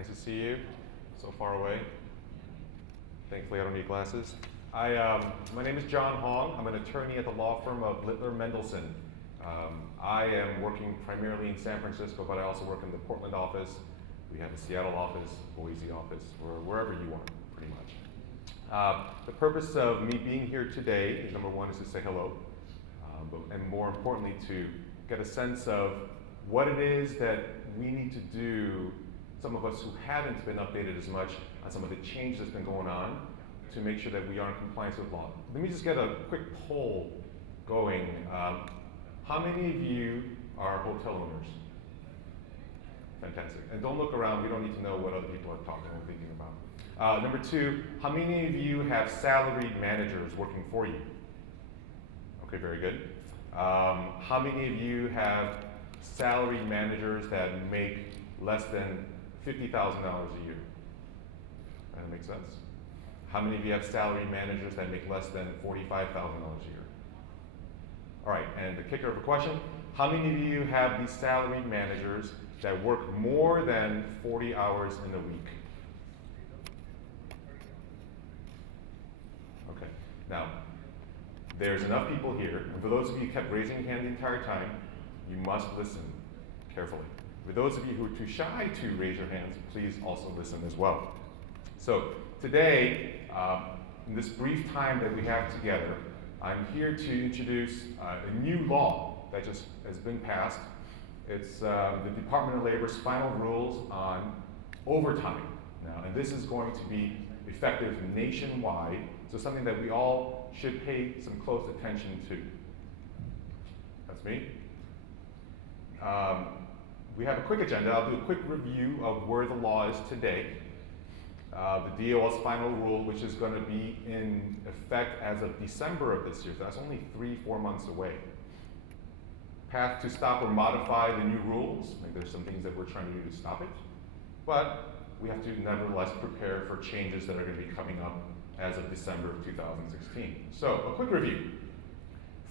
Nice to see you. So far away. Thankfully, I don't need glasses. My name is John Hong. I'm an attorney at the law firm of Littler Mendelson. I am working primarily in San Francisco, but I also work in the Portland office. We have a Seattle office, Boise office, or wherever you want, pretty much. The purpose of me being here today, number one, is to say hello, and more importantly, to get a sense of what it is that we need to do, some of us who haven't been updated as much on some of the change that's been going on, to make sure that we are in compliance with law. Let me just get a quick poll going. How many of you are hotel owners? Fantastic. And don't look around. We don't need to know what other people are talking or thinking about. Number two, how many of you have salaried managers working for you? Okay, very good. How many of you have salaried managers that make less than $50,000 a year? That makes sense. How many of you have salaried managers that make less than $45,000 a year? All right, and the kicker of the question, how many of you have these salaried managers that work more than 40 hours in a week? Okay, now, there's enough people here, and for those of you who kept raising your hand the entire time, you must listen carefully. For those of you who are too shy to raise your hands, please also listen as well. So today, in this brief time that we have together, I'm here to introduce a new law that just has been passed. It's the Department of Labor's final rules on overtime now, and this is going to be effective nationwide, so something that we all should pay some close attention to. That's me. We have a quick agenda. I'll do a quick review of where the law is today. The DOL's final rule, which is going to be in effect as of December of this year, so that's only 3-4 months away. Path to stop or modify the new rules. Like there's some things that we're trying to do to stop it, but we have to nevertheless prepare for changes that are going to be coming up as of December of 2016. So a quick review.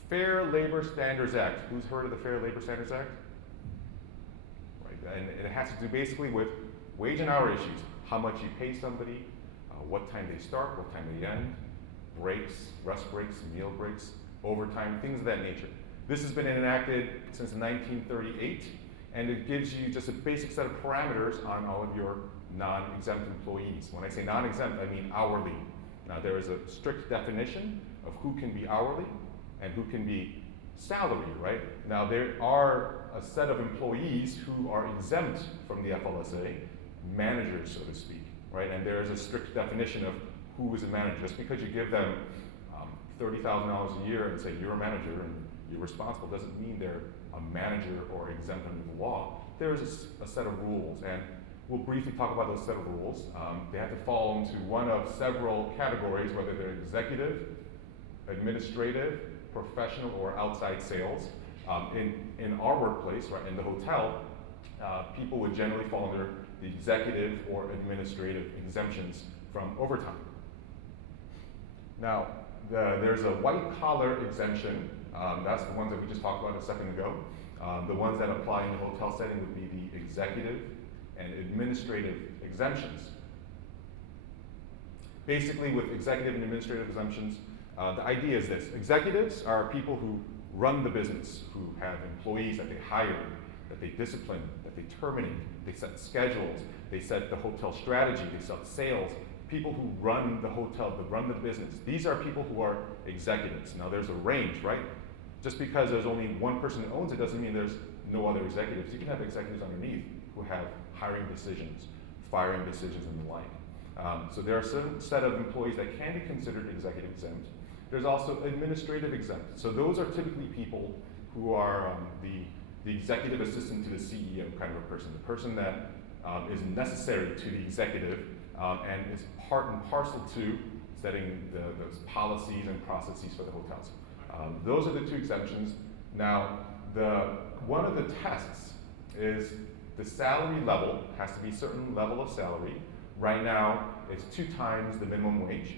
Fair Labor Standards Act. Who's heard of the Fair Labor Standards Act? Right, and it has to do basically with wage and hour issues. How much you pay somebody, what time they start, what time they end, breaks, rest breaks, meal breaks, overtime, things of that nature. This has been enacted since 1938, and it gives you just a basic set of parameters on all of your non-exempt employees. When I say non-exempt, I mean hourly. Now there is a strict definition of who can be hourly and who can be salaried, right? Now there are a set of employees who are exempt from the FLSA, managers, so to speak, right? And there is a strict definition of who is a manager. Just because you give them $30,000 a year and say you're a manager and you're responsible doesn't mean they're a manager or exempt under the law. There is a set of rules, and we'll briefly talk about those set of rules. They have to fall into one of several categories, whether they're executive, administrative, professional, or outside sales. In our workplace, right, in the hotel, people would generally fall under the executive or administrative exemptions from overtime. Now, there's a white-collar exemption. That's the ones that we just talked about a second ago. The ones that apply in the hotel setting would be the executive and administrative exemptions. Basically, with executive and administrative exemptions, the idea is this. Executives are people who run the business, who have employees that they hire, that they discipline, that they terminate, they set schedules, they set the hotel strategy, they set sales, people who run the hotel, that run the business. These are people who are executives. Now there's a range, right? Just because there's only one person who owns it doesn't mean there's no other executives. You can have executives underneath who have hiring decisions, firing decisions, and the like. So there are a certain set of employees that can be considered executive exempt. There's also administrative exempt. So those are typically people who are the executive assistant to the CEO kind of a person, the person that is necessary to the executive and is part and parcel to setting those policies and processes for the hotels. Those are the two exemptions. Now, one of the tests is the salary level has to be a certain level of salary. Right now, it's 2 times the minimum wage,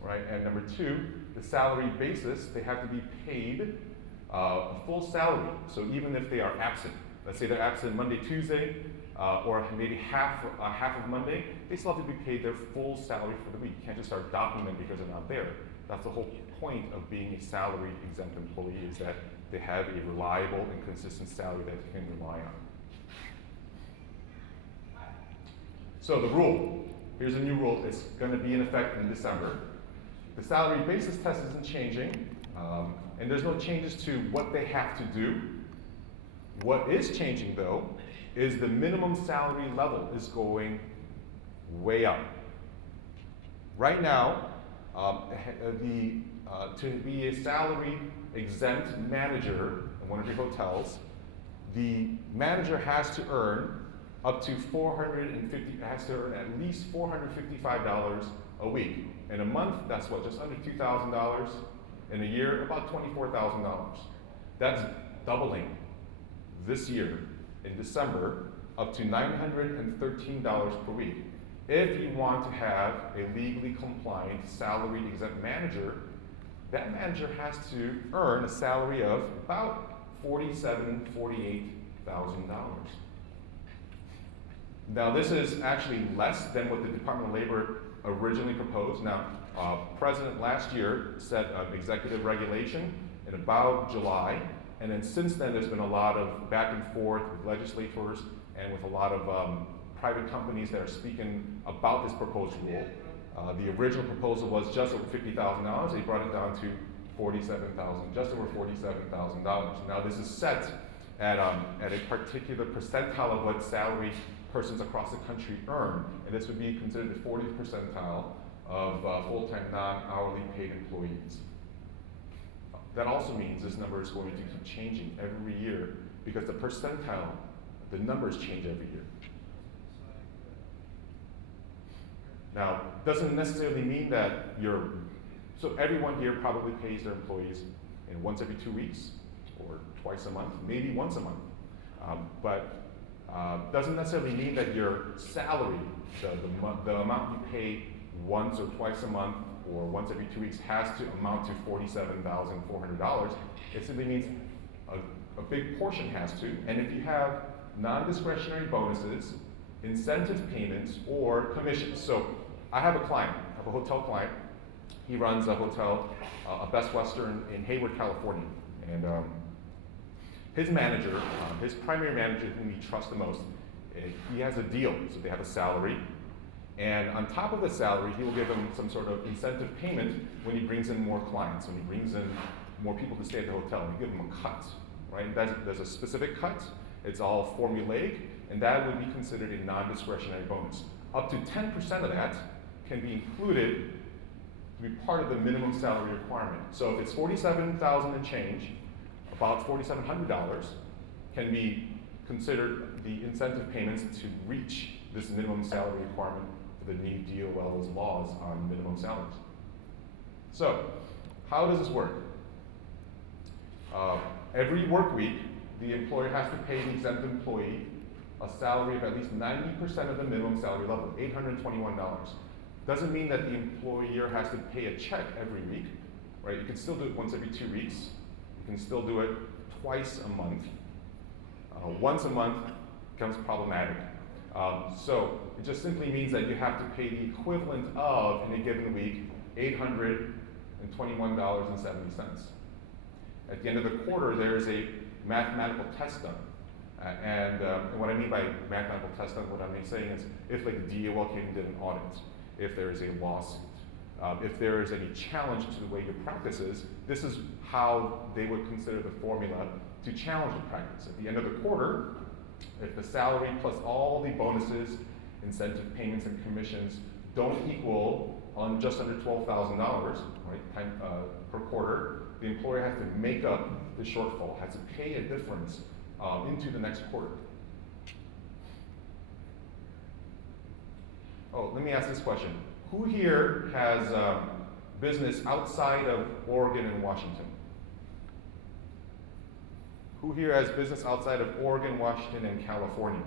right? And number 2, the salary basis, they have to be paid a full salary. So even if they are absent, let's say they're absent Monday, Tuesday, or maybe half of Monday, they still have to be paid their full salary for the week. You can't just start docking them because they're not there. That's the whole point of being a salaried exempt employee, is that they have a reliable and consistent salary that they can rely on. So the rule, here's a new rule. It's going to be in effect in December. The salary basis test isn't changing, and there's no changes to what they have to do. What is changing, though, is the minimum salary level is going way up. Right now, to be a salary exempt manager in one of your hotels, the manager has to earn up to has to earn at least $455 a week. In a month, that's what, just under $2,000. In a year, about $24,000. That's doubling this year in December up to $913 per week. If you want to have a legally compliant salary exempt manager, that manager has to earn a salary of about $47,000, $48,000. Now, this is actually less than what the Department of Labor originally proposed. Now, President last year set an executive regulation in about July, and then since then there's been a lot of back and forth with legislators and with a lot of private companies that are speaking about this proposed rule. The original proposal was just over $50,000. They brought it down to just over $47,000. Now, this is set at a particular percentile of what salary persons across the country earn, and this would be considered the 40th percentile of full-time non-hourly paid employees. That also means this number is going to keep changing every year because the numbers change every year. Now, doesn't necessarily mean that so everyone here probably pays their employees once every 2 weeks or twice a month, maybe once a month. But doesn't necessarily mean that your salary, the amount you pay once or twice a month or once every 2 weeks has to amount to $47,400. It simply means a big portion has to. And if you have non-discretionary bonuses, incentive payments, or commissions. So I have a hotel client. He runs a hotel, a Best Western in Hayward, California. And his manager, his primary manager whom he trusts the most, he has a deal. So they have a salary. And on top of the salary, he will give him some sort of incentive payment when he brings in more clients, when he brings in more people to stay at the hotel. We give him a cut, right? There's a specific cut. It's all formulaic, and that would be considered a non-discretionary bonus. Up to 10% of that can be included to be part of the minimum salary requirement. So if it's $47,000 and change, about $4,700 can be considered the incentive payments to reach this minimum salary requirement for the new DOL's laws on minimum salaries. So, how does this work? Every work week, the employer has to pay the exempt employee a salary of at least 90% of the minimum salary level, $821. Doesn't mean that the employer has to pay a check every week, right? You can still do it once every 2 weeks. You can still do it twice a month. Once a month becomes problematic. So it just simply means that you have to pay the equivalent of, in a given week, $821.70. At the end of the quarter, there's a mathematical test done. And what I mean by mathematical test done, what I'm saying is if like the DOL came and did an audit, if there is a lawsuit, if there is any challenge to the way your practice is, this is how they would consider the formula to challenge the practice. At the end of the quarter, if the salary plus all the bonuses, incentive payments, and commissions don't equal on just under $12,000, right, per quarter, the employer has to make up the shortfall, has to pay a difference into the next quarter. Oh, let me ask this question. Who here has business outside of Oregon and Washington? Who here has business outside of Oregon, Washington, and California?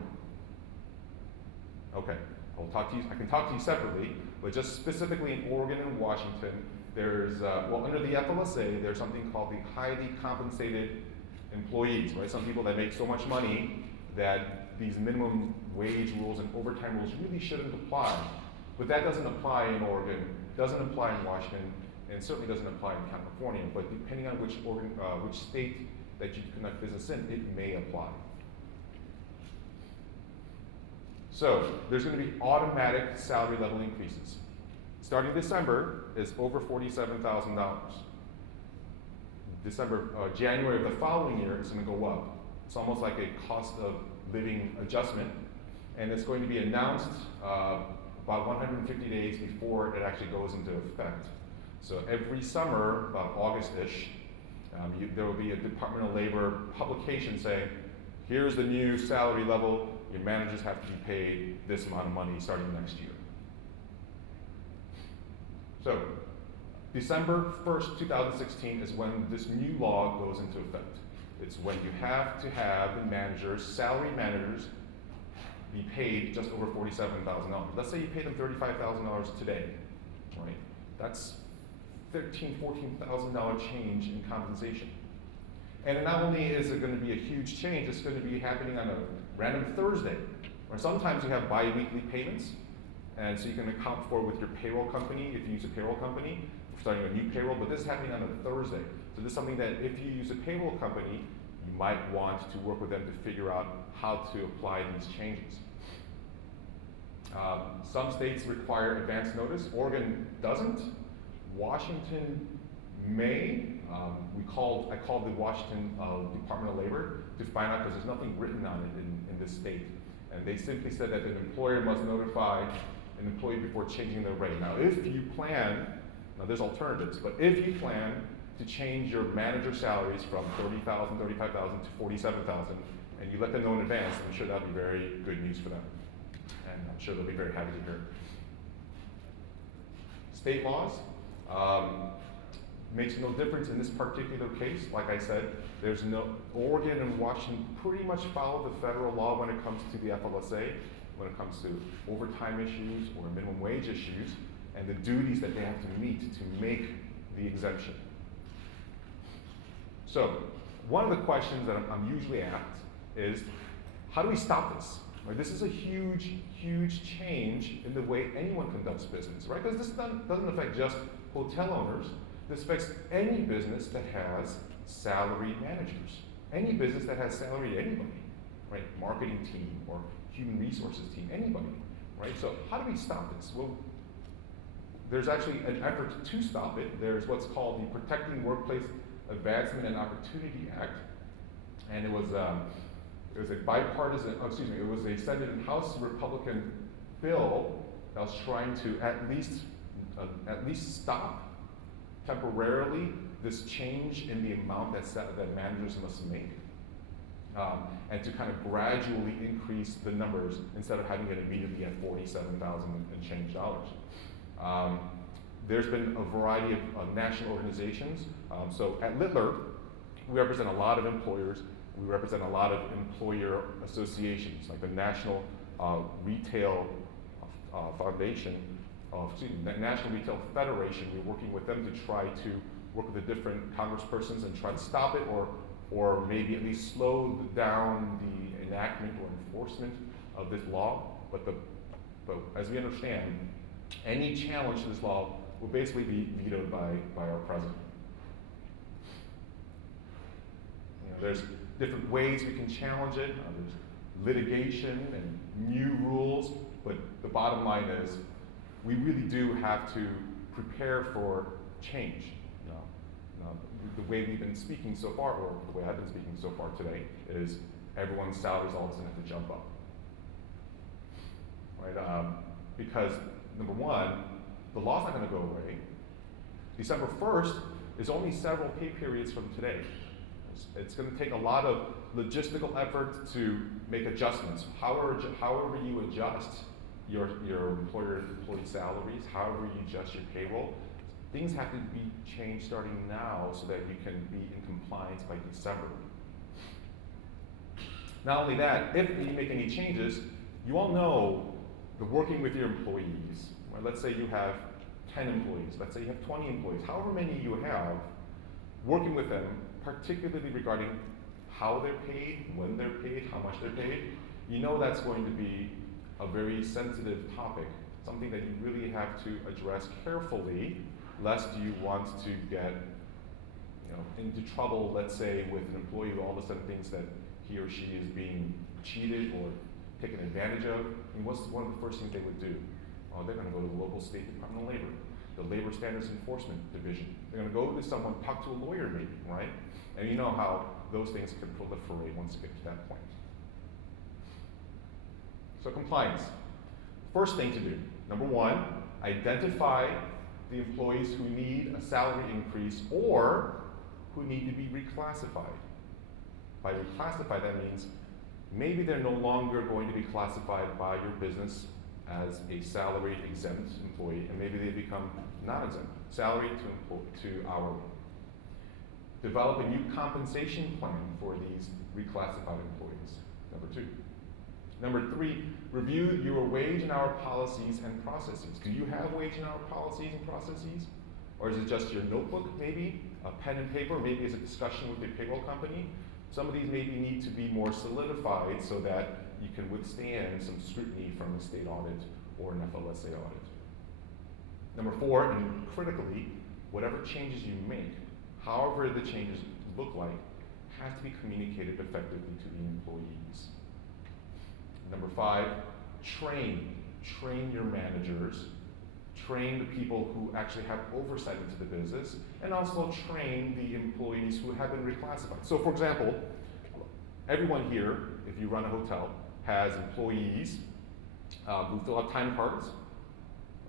Okay, I'll talk to you. I can talk to you separately, but just specifically in Oregon and Washington, there's under the FLSA, there's something called the highly compensated employees, right? Some people that make so much money that these minimum wage rules and overtime rules really shouldn't apply. But that doesn't apply in Oregon, doesn't apply in Washington, and certainly doesn't apply in California. But depending on which state that you conduct business in, it may apply. So there's going to be automatic salary level increases. Starting December is over $47,000. January of the following year is going to go up. It's almost like a cost of living adjustment, and it's going to be announced about 150 days before it actually goes into effect. So every summer, about August-ish, there will be a Department of Labor publication saying, here's the new salary level, your managers have to be paid this amount of money starting next year. So December 1st, 2016 is when this new law goes into effect. It's when you have to have the managers, salary managers, be paid just over $47,000. Let's say you pay them $35,000 today, right? That's $13,000, $14,000 change in compensation. And not only is it going to be a huge change, it's going to be happening on a random Thursday. Or sometimes you have bi-weekly payments, and so you can account for it with your payroll company if you use a payroll company, starting a new payroll, but this is happening on a Thursday. So this is something that if you use a payroll company, you might want to work with them to figure out how to apply these changes. Some states require advance notice. Oregon doesn't. Washington may. I called the Washington Department of Labor to find out because there's nothing written on it in this state. And they simply said that an employer must notify an employee before changing their rate. Now, if you plan, now there's alternatives, but if you plan to change your manager salaries from $30,000, $35,000 to $47,000, and you let them know in advance, I'm sure that'll be very good news for them. And I'm sure they'll be very happy to hear. State laws makes no difference in this particular case. Like I said, Oregon and Washington pretty much follow the federal law when it comes to the FLSA, when it comes to overtime issues or minimum wage issues, and the duties that they have to meet to make the exemption. So, one of the questions that I'm usually asked is, how do we stop this? Right? This is a huge, huge change in the way anyone conducts business, right? Because this doesn't affect just hotel owners. This affects any business that has salaried managers. Any business that has salaried anybody, right? Marketing team or human resources team, anybody, right? So how do we stop this? Well, there's actually an effort to stop it. There's what's called the Protecting Workplace Advancement and Opportunity Act, and it was a bipartisan, it was a Senate and House Republican bill that was trying to at least stop temporarily this change in the amount that managers must make, and to kind of gradually increase the numbers instead of having it immediately at $47,000 and change dollars. There's been a variety of national organizations. So at Littler, we represent a lot of employers. We represent a lot of employer associations, like the National Retail Foundation, the National Retail Federation. We're working with them to try to work with the different congresspersons and try to stop it, or maybe at least slow down the enactment or enforcement of this law. But as we understand, any challenge to this law will basically be vetoed by our president. There's different ways we can challenge it. There's litigation and new rules, but the bottom line is we really do have to prepare for change. The way we've been speaking so far, or the way I've been speaking so far today, is everyone's salaries all of a sudden have to jump up. Right? Because number one, the law's not going to go away. December 1st is only several pay periods from today. It's going to take a lot of logistical effort to make adjustments. However you adjust your employee salaries, however you adjust your payroll, things have to be changed starting now so that you can be in compliance by December. Not only that, if you make any changes, you all know the working with your employees. Right? Let's say you have 10 employees. Let's say you have 20 employees. However many you have, working with them, particularly regarding how they're paid, when they're paid, how much they're paid, you know that's going to be a very sensitive topic, something that you really have to address carefully, lest you want to get into trouble, let's say, with an employee who all of a sudden thinks that he or she is being cheated or taken advantage of. I mean, what's one of the first things they would do? Oh, they're going to go to the local state Department of Labor, the Labor Standards Enforcement Division. They're going to go to someone, talk to a lawyer maybe, right? And you know how those things can proliferate once you get to that point. So compliance. First thing to do, number one, identify the employees who need a salary increase or who need to be reclassified. By reclassify, that means maybe they're no longer going to be classified by your business as a salaried exempt employee, and maybe they become non-exempt, salaried to hourly. Develop a new compensation plan for these reclassified employees, number two. Number three, review your wage and hour policies and processes. Do you have wage and hour policies and processes? Or is it just your notebook, maybe, a pen and paper, maybe it's a discussion with your payroll company? Some of these maybe need to be more solidified so that you can withstand some scrutiny from a state audit or an FLSA audit. Number four, and critically, whatever changes you make, however the changes look like, has to be communicated effectively to the employees. Number five, train your managers, train the people who actually have oversight into the business, and also train the employees who have been reclassified. So for example, everyone here, if you run a hotel, has employees who fill out time cards,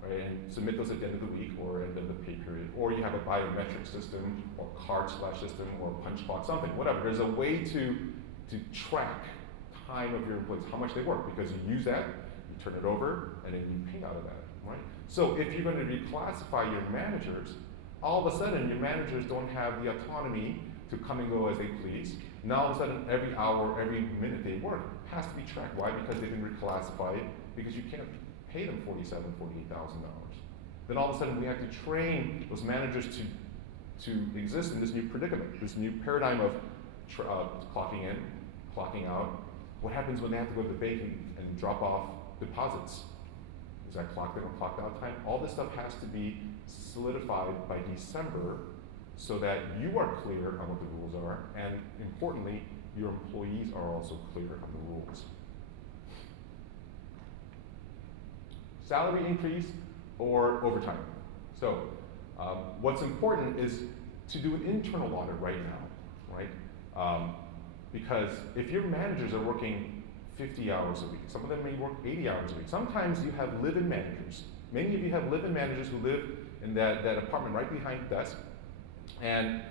right, and submit those at the end of the week or end of the pay period, or you have a biometric system or card slash system or punch clock, something, whatever. There's a way to track time of your employees, how much they work, because you use that, you turn it over, and then you pay out of that, right? So if you're going to reclassify your managers, all of a sudden your managers don't have the autonomy to come and go as they please. Now all of a sudden every hour, every minute they work has to be tracked. Why? Because they've been reclassified, because you can't pay them $47,000, $48,000. Then all of a sudden we have to train those managers to exist in this new predicament, this new paradigm of clocking in, clocking out. What happens when they have to go to the bank and drop off deposits? Is that clocked in or clocked out time? All this stuff has to be solidified by December so that you are clear on what the rules are, and importantly, your employees are also clear on the rules. Salary increase or overtime. So what's important is to do an internal audit right now, right? Because if your managers are working 50 hours a week, some of them may work 80 hours a week. Sometimes you have live-in managers. Many of you have live-in managers who live in that apartment right behind the desk, and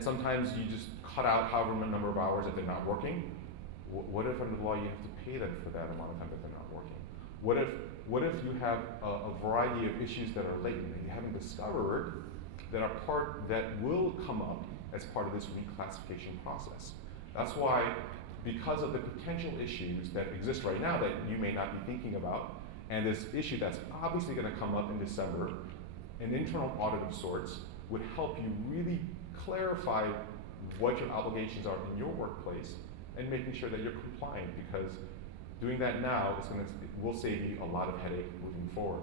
sometimes you just cut out however many number of hours that they're not working. What if under the law you have to pay them for that amount of time that they're not working? What if you have a variety of issues that are latent and you haven't discovered that will come up as part of this reclassification process? That's why, because of the potential issues that exist right now that you may not be thinking about, and this issue that's obviously going to come up in December, an internal audit of sorts would help you really clarify what your obligations are in your workplace and making sure that you're compliant, because doing that now will save you a lot of headache moving forward.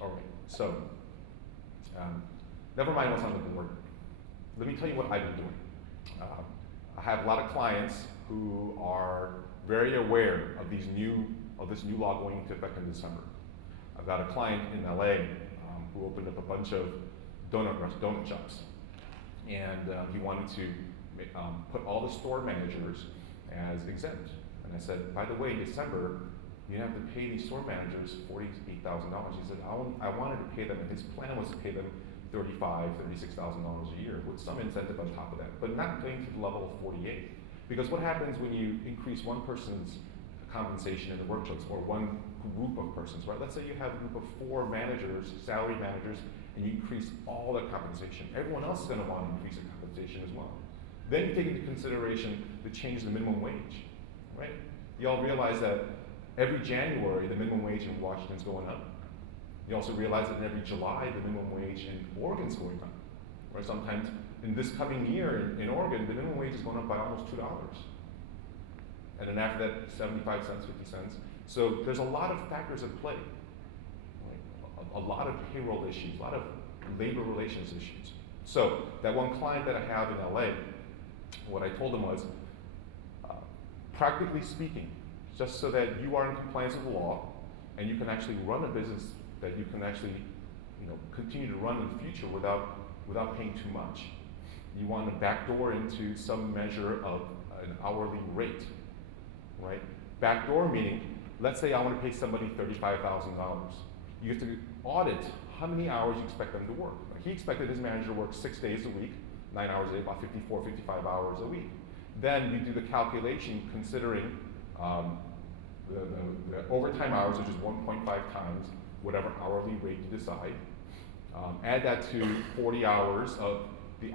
All right, so never mind what's on the board. Let me tell you what I've been doing. I have a lot of clients who are very aware of this new law going into effect in December. I've got a client in LA who opened up a bunch of donut shops, and he wanted to put all the store managers as exempt. And I said, by the way, in December, you have to pay these store managers $48,000. He said, I wanted to pay them, and his plan was to pay them $35,000, $36,000 a year with some incentive on top of that, but not going to the level of 48. Because what happens when you increase one person's compensation in the workplace, or one group of persons, right? Let's say you have a group of 4 managers, salary managers, and you increase all their compensation. Everyone else is going to want to increase their compensation as well. Then you take into consideration the change in the minimum wage, right? You all realize that every January, the minimum wage in Washington is going up. You also realize that every July, the minimum wage in Oregon is going up. Or sometimes in this coming year in Oregon, the minimum wage is going up by almost $2. And then after that, 75 cents, 50 cents. So there's a lot of factors at play. Right? A lot of payroll issues, a lot of labor relations issues. So that one client that I have in LA, what I told him was, practically speaking, just so that you are in compliance with the law and you can actually run a business that you can actually continue to run in the future without paying too much. You want to backdoor into some measure of an hourly rate, right? Backdoor meaning, let's say I want to pay somebody $35,000. You have to audit how many hours you expect them to work. He expected his manager to work 6 days a week, 9 hours a day, about 54, 55 hours a week. Then you do the calculation considering the overtime hours, which is 1.5 times whatever hourly rate you decide. Add that to 40 hours of the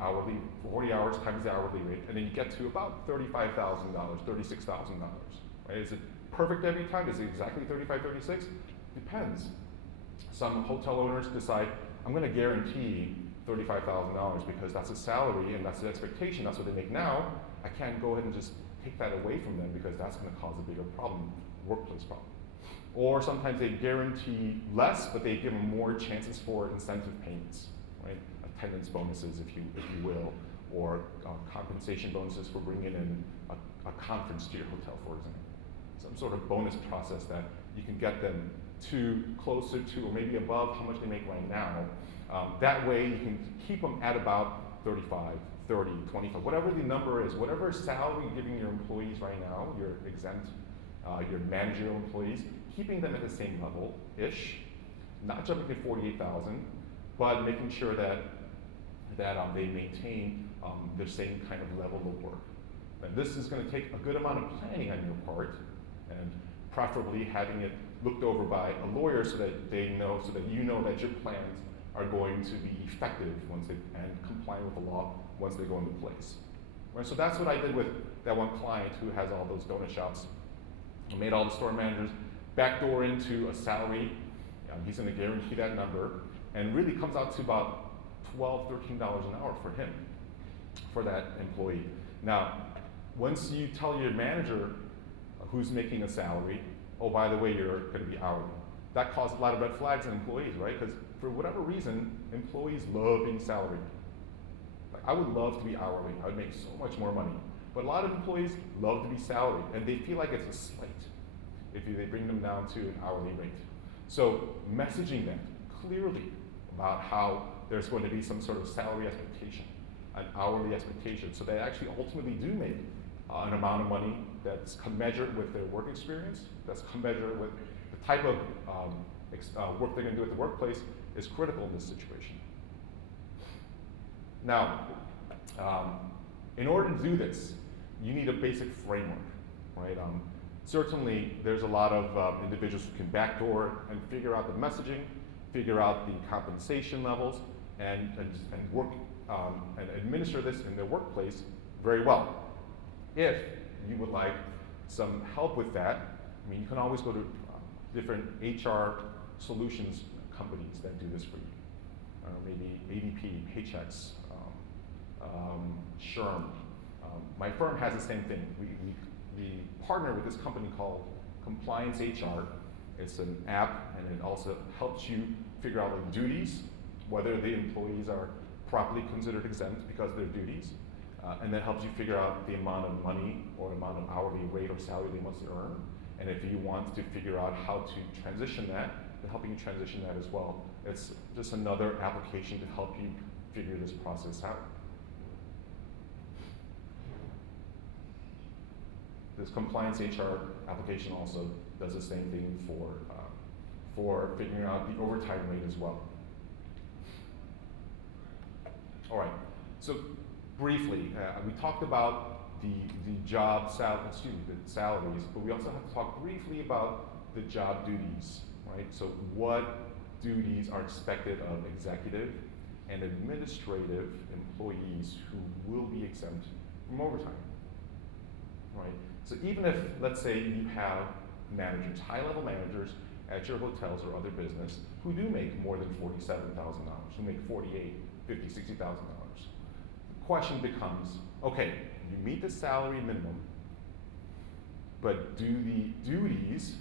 40 hours times the hourly rate, and then you get to about $35,000, $36,000. Right? Is it perfect every time? Is it exactly 35, 36? Depends. Some hotel owners decide, I'm going to guarantee $35,000 because that's a salary and that's the expectation, that's what they make now. I can't go ahead and just take that away from them because that's going to cause a bigger problem, workplace problem. Or sometimes they guarantee less, but they give them more chances for incentive payments, right? Attendance bonuses, if you will, or compensation bonuses for bringing in a conference to your hotel, for example. Some sort of bonus process that you can get them to closer to or maybe above how much they make right now. That way you can keep them at about 35, 30, 25, whatever the number is, whatever salary you're giving your employees right now, your exempt, your managerial employees, keeping them at the same level-ish, not jumping to 48,000, but making sure that they maintain the same kind of level of work. And this is going to take a good amount of planning on your part, and preferably having it looked over by a lawyer so that they know, so that you know that your plans are going to be effective and compliant with the law once they go into place. Right, so that's what I did with that one client who has all those donut shops. I made all the store managers backdoor into a salary. He's going to guarantee that number, and really comes out to about $12, $13 an hour for him, for that employee. Now, once you tell your manager who's making a salary, oh, by the way, you're going to be hourly, that caused a lot of red flags in employees, right? Because for whatever reason, employees love being salaried. Like, I would love to be hourly. I would make so much more money. But a lot of employees love to be salaried, and they feel like it's a slight if they bring them down to an hourly rate. So messaging them clearly about how there's going to be some sort of salary expectation, an hourly expectation, so they actually ultimately do make an amount of money that's commensurate with their work experience, that's commensurate with the type of work they're going to do at the workplace, is critical in this situation. Now, in order to do this, you need a basic framework, right? Certainly, there's a lot of individuals who can backdoor and figure out the messaging, figure out the compensation levels, and work and administer this in their workplace very well. If you would like some help with that, I mean, you can always go to different HR solutions companies that do this for you. Maybe ADP, Paychex, SHRM. My firm has the same thing. We partner with this company called Compliance HR. It's an app, and it also helps you figure out the duties, whether the employees are properly considered exempt because of their duties, and that helps you figure out the amount of money or the amount of hourly rate or salary they must earn. And if you want to figure out how to transition that, they're helping you transition that as well. It's just another application to help you figure this process out. This Compliance HR application also does the same thing for figuring out the overtime rate as well. All right, so briefly, we talked about the salaries, but we also have to talk briefly about the job duties, right? So what duties are expected of executive and administrative employees who will be exempt from overtime, right? So even if, let's say, you have managers, high-level managers at your hotels or other business who do make more than $47,000, who make $48,000, $50,000, $60,000, question becomes, okay, you meet the salary minimum, but do the duties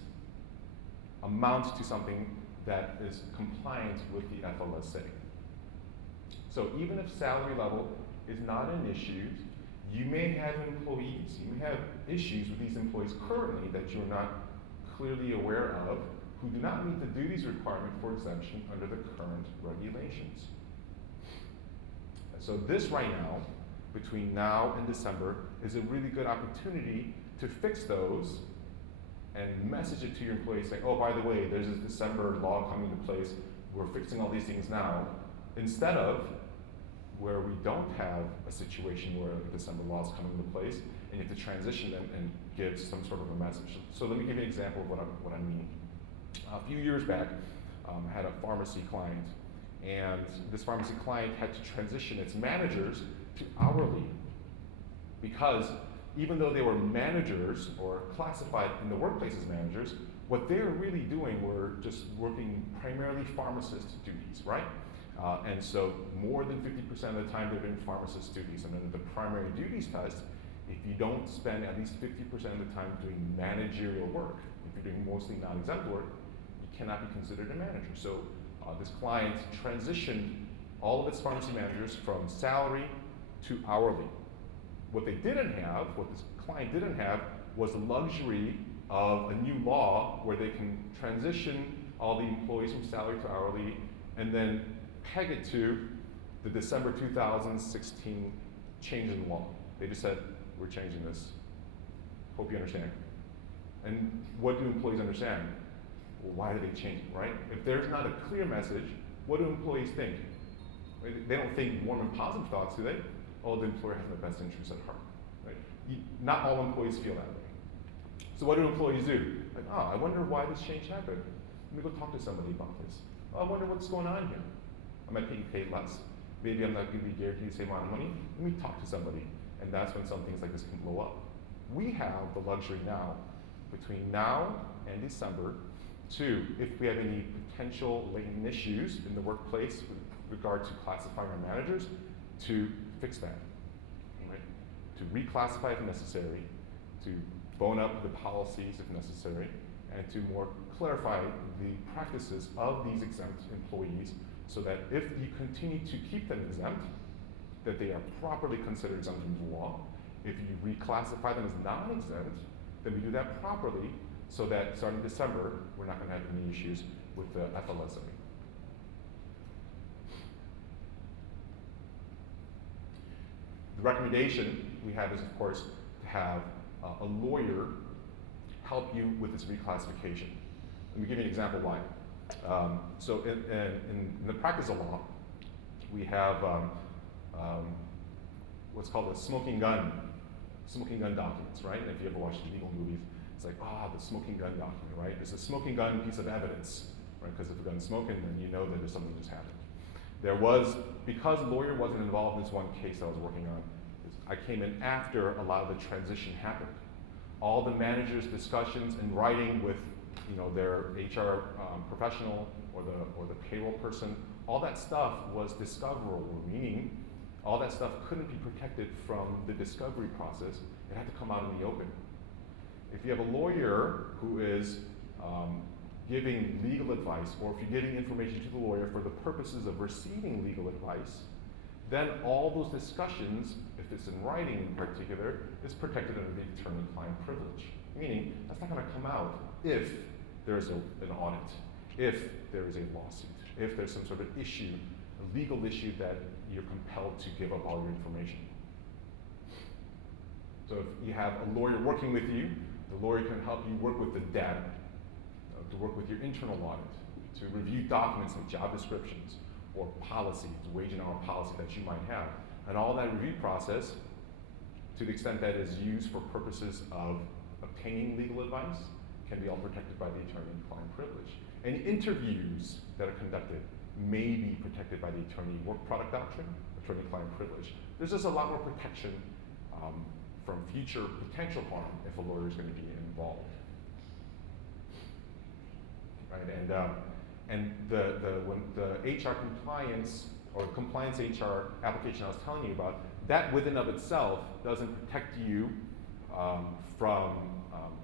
amount to something that is compliant with the FLSA? So even if salary level is not an issue, you may have employees, you may have issues with these employees currently that you're not clearly aware of, who do not meet the duties requirement for exemption under the current regulations. So this right now, between now and December, is a really good opportunity to fix those and message it to your employees saying, oh, by the way, there's this December law coming into place, we're fixing all these things now, instead of where we don't have a situation where the December law is coming into place and you have to transition them and give some sort of a message. So let me give you an example of what I mean. A few years back, I had a pharmacy client, and this pharmacy client had to transition its managers to hourly, because even though they were managers or classified in the workplace as managers, what they were really doing were just working primarily pharmacist duties, right? And so more than 50% of the time they're doing pharmacist duties. And under the primary duties test, if you don't spend at least 50% of the time doing managerial work, if you're doing mostly non-exempt work, you cannot be considered a manager. So this client transitioned all of its pharmacy managers from salary to hourly. What they didn't have, what this client didn't have, was the luxury of a new law where they can transition all the employees from salary to hourly and then peg it to the December 2016 change in law. They just said, we're changing this. Hope you understand. And what do employees understand? Well, why do they change it, right? If there's not a clear message, what do employees think? They don't think warm and positive thoughts, do they? Oh, the employer has my best interests at heart, right? Not all employees feel that way. So what do employees do? Like, oh, I wonder why this change happened. Let me go talk to somebody about this. Oh, I wonder what's going on here. Am I being paid less? Maybe I'm not going to be guaranteed the same amount of money. Let me talk to somebody. And that's when some things like this can blow up. We have the luxury now, between now and December, to, if we have any potential latent issues in the workplace with regard to classifying our managers, to fix that, right? To reclassify if necessary, to bone up the policies if necessary, and to more clarify the practices of these exempt employees so that if you continue to keep them exempt, that they are properly considered exempt under the law. If you reclassify them as non-exempt, then we do that properly so that starting December, we're not going to have any issues with the FLSA. The recommendation we have is, of course, to have a lawyer help you with this reclassification. Let me give you an example why. So in the practice of law, we have what's called the smoking gun documents, right? And if you ever watched the legal movies, it's like, the smoking gun document, right? It's a smoking gun piece of evidence, right? Because if a gun's smoking, then you know that there's something just happened. There was, because the lawyer wasn't involved in this one case I was working on, I came in after a lot of the transition happened. All the managers' discussions in writing with, their HR professional or the payroll person, all that stuff was discoverable, meaning all that stuff couldn't be protected from the discovery process. It had to come out in the open. If you have a lawyer who is giving legal advice, or if you're giving information to the lawyer for the purposes of receiving legal advice, then all those discussions, if it's in writing in particular, is protected under the attorney-client privilege. Meaning, that's not going to come out if there's an audit, if there is a lawsuit, if there's some sort of issue, a legal issue that you're compelled to give up all your information. So if you have a lawyer working with you, the lawyer can help you work with the data, to work with your internal audit, to review documents like job descriptions or policies, wage and hour policy that you might have. And all that review process, to the extent that is used for purposes of obtaining legal advice, can be all protected by the attorney-client privilege. And interviews that are conducted may be protected by the attorney work product doctrine, attorney-client privilege. There's just a lot more protection from future potential harm if a lawyer is going to be involved. Right, and when the HR compliance or compliance HR application I was telling you about, that within of itself doesn't protect you from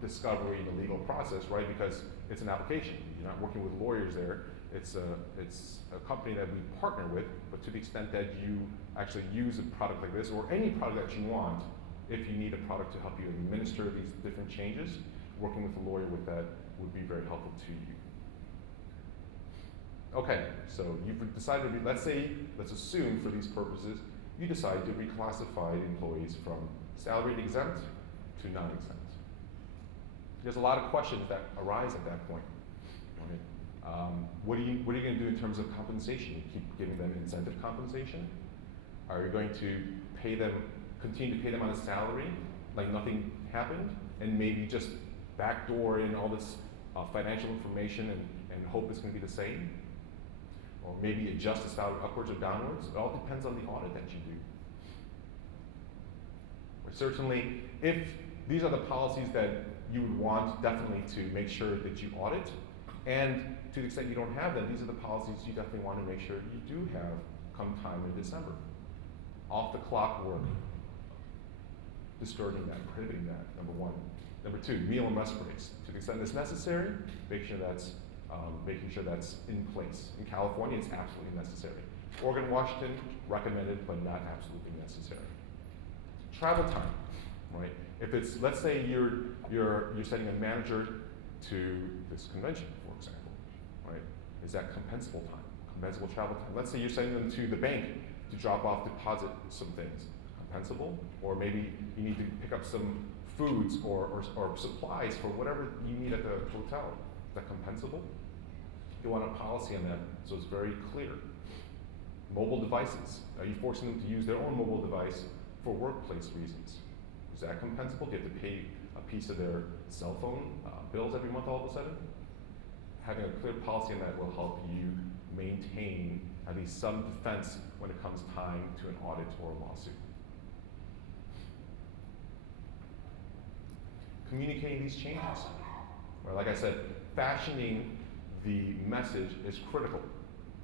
discovery in the legal process, right? Because it's an application. You're not working with lawyers there. It's a company that we partner with, but to the extent that you actually use a product like this, or any product that you want, if you need a product to help you administer these different changes, working with a lawyer with that would be very helpful to you. Okay, so you've decided, let's assume for these purposes, you decide to reclassify employees from salaried exempt to non-exempt. There's a lot of questions that arise at that point. Right? What are you going to do in terms of compensation? You keep giving them incentive compensation? Are you going to continue to pay them on a salary, like nothing happened, and maybe just backdoor in all this financial information and hope it's going to be the same? Or maybe adjust the salary upwards or downwards? It all depends on the audit that you do. Or certainly, if these are the policies that you would want definitely to make sure that you audit, and to the extent you don't have them, these are the policies you definitely want to make sure you do have come time in December. Off the clock work, discouraging that, prohibiting that, number one. Number two, meal and rest breaks. To the extent it's necessary, making sure that's in place. In California, it's absolutely necessary. Oregon, Washington, recommended, but not absolutely necessary. Travel time, right? If it's, let's say you're sending a manager to this convention, for example, right? Is that compensable time, compensable travel time? Let's say you're sending them to the bank to drop off, deposit some things, compensable? Or maybe you need to pick up some foods or supplies for whatever you need at the hotel. Is that compensable? You want a policy on that so it's very clear. Mobile devices. Are you forcing them to use their own mobile device for workplace reasons? Is that compensable? Do you have to pay a piece of their cell phone bills every month all of a sudden? Having a clear policy on that will help you maintain at least some defense when it comes time to an audit or a lawsuit. Communicating these changes. Right, like I said, fashioning the message is critical.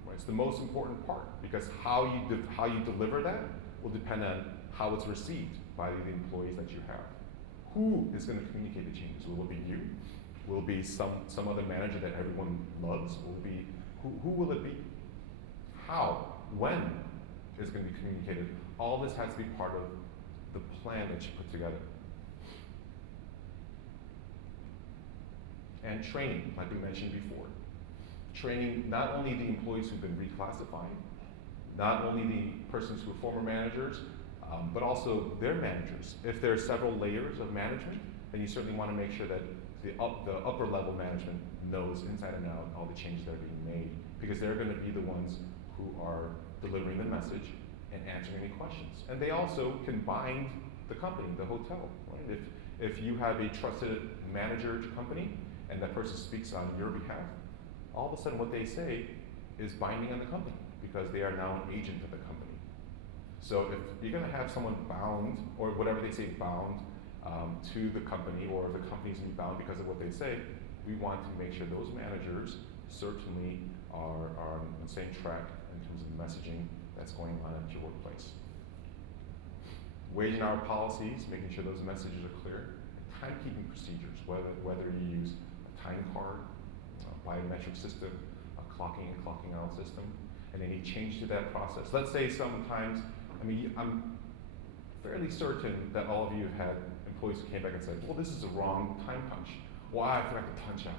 Right? It's the most important part because how you deliver that will depend on how it's received by the employees that you have. Who is going to communicate the changes? Will it be you? Will it be some other manager that everyone loves? Will it be who will it be? How? When is going to be communicated? All this has to be part of the plan that you put together. And training, like we mentioned before. Training not only the employees who've been reclassified, not only the persons who are former managers, but also their managers. If there are several layers of management, then you certainly want to make sure that the upper level management knows inside and out all the changes that are being made, because they're going to be the ones who are delivering the message and answering any questions. And they also can bind the company, the hotel. Right? If you have a trusted manager company and that person speaks on your behalf, all of a sudden what they say is binding on the company because they are now an agent of the company. So if you're going to have someone bound, or whatever they say, bound to the company, or the company's going to be bound because of what they say, we want to make sure those managers certainly are on the same track in terms of the messaging that's going on at your workplace. Wage and hour policies, making sure those messages are clear. Timekeeping procedures, whether you use a time card, a biometric system, a clocking and clocking out system, and any change to that process. Let's say sometimes, I'm fairly certain that all of you have had employees who came back and said, well, this is a wrong time punch. Well, I forgot to punch out.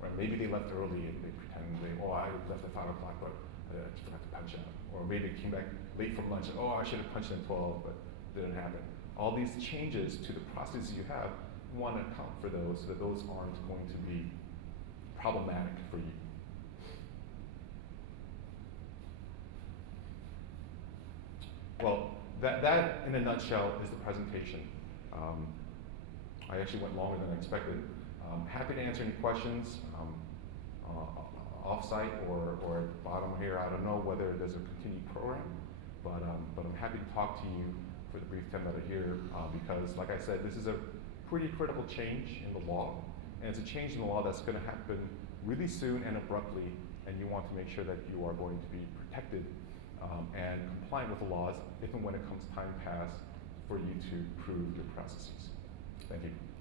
Right? Maybe they left early and they pretend I left at 5 o'clock, but I forgot to punch out. Or maybe they came back late from lunch and, I should have punched at 12, but it didn't happen. All these changes to the processes you have, you want to account for those so that those aren't going to be problematic for you. Well, that in a nutshell is the presentation. I actually went longer than I expected. Happy to answer any questions off-site or at the bottom here. I don't know whether there's a continued program, but I'm happy to talk to you for the brief time that I'm here because, like I said, this is a pretty critical change in the law, and it's a change in the law that's going to happen really soon and abruptly, and you want to make sure that you are going to be protected and compliant with the laws if and when it comes time pass for you to prove your processes. Thank you.